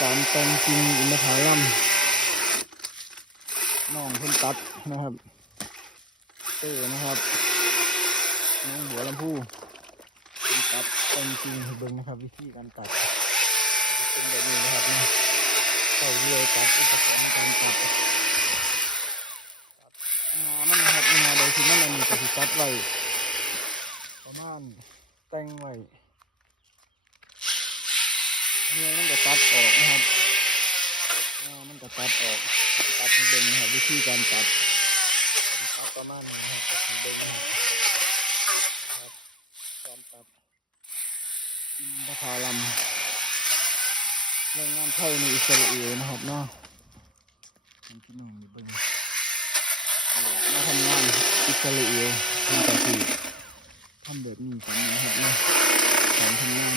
การแต่งจริงอินทผลัมน้องเพิ่นตัดนะครับนะครับน้องหัวลำพูเพิ่นตัดแต่งจริงให้เบิ่งนะครับวิธีการตัดเป็นแบบนี้นะครับนะใส่เลื่อยตัดอุปกรณ์ในการตัดงามันนะครับงาโดยที่มันอันนี้ก็สิตัดไว้ประมาณแต่งไว้เนื้อมันก็ตัดออกนะครับมันก็ตัดออกตัดให้เบิ่งนะครับวิธีการตัดประมาณนี้นะครับให้เบิ่งนะครับการตัดอินทผลัมแรงงานไทยในอิสราเอลนะครับเนาะพี่น้องเบิ่งมาทำงานอิสราเอลทำแต่ที่ทำแบบนี้กันนะครับเนาะการทำงาน